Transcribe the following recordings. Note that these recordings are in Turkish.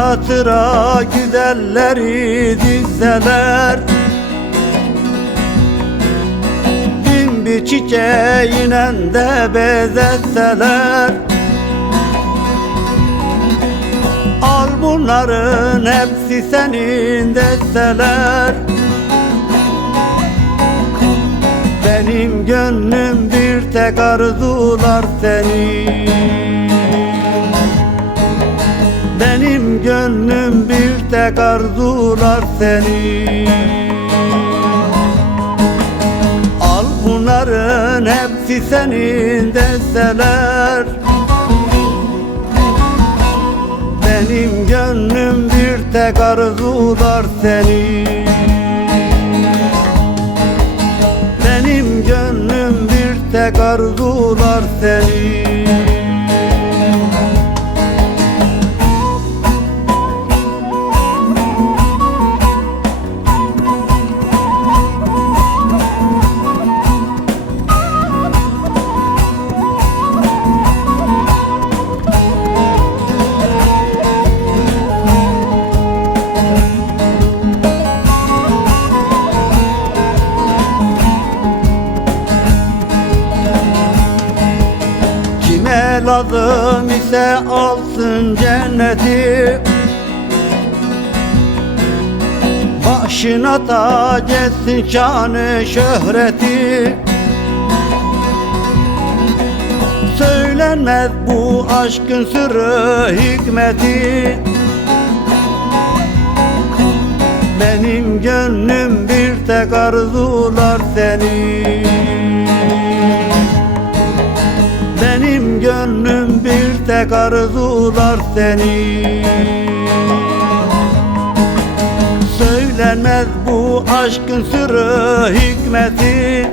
Sıra sıra güzelleri dizseler, bin bir çiçeğine de bezetseler, al bunların hepsi senin deseler, benim gönlüm bir tek arzular senin. Benim gönlüm bir tek arzular senin. Al bunların hepsi senin deseler, benim gönlüm bir tek arzular senin. Benim gönlüm bir tek arzular senin. Kime lazım ise alsın cenneti, başına tac etsin şanı şöhreti. Söylenmez bu aşkın sırrı hikmeti, benim gönlüm bir tek arzular senin. Benim gönlüm bir tek arzular senin. Söylenmez bu aşkın sırrı hikmeti,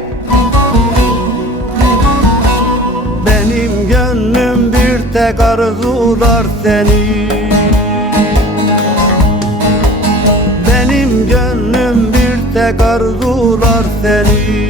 benim gönlüm bir tek arzular senin. Benim gönlüm bir tek arzular senin.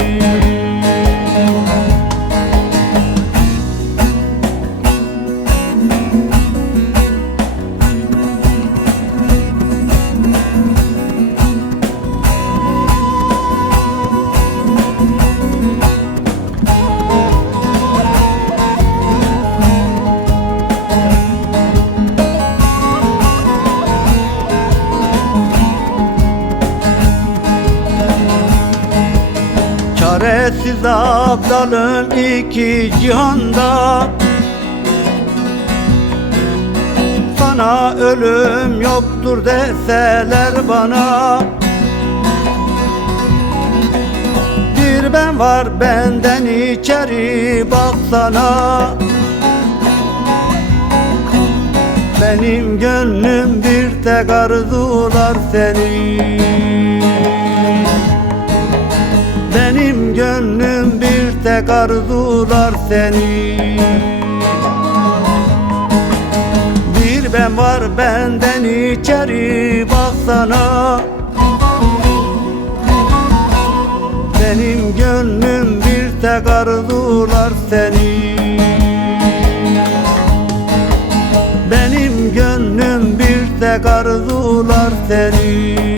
Çaresiz aptalım iki cihanda, sana ölüm yoktur deseler bana. Bir ben var benden içeri baksana, benim gönlüm bir tek arzular senin. Benim gönlüm bir tek arzular senin. Bir ben var benden içeri baksana, benim gönlüm bir tek arzular senin. Benim gönlüm bir tek arzular senin.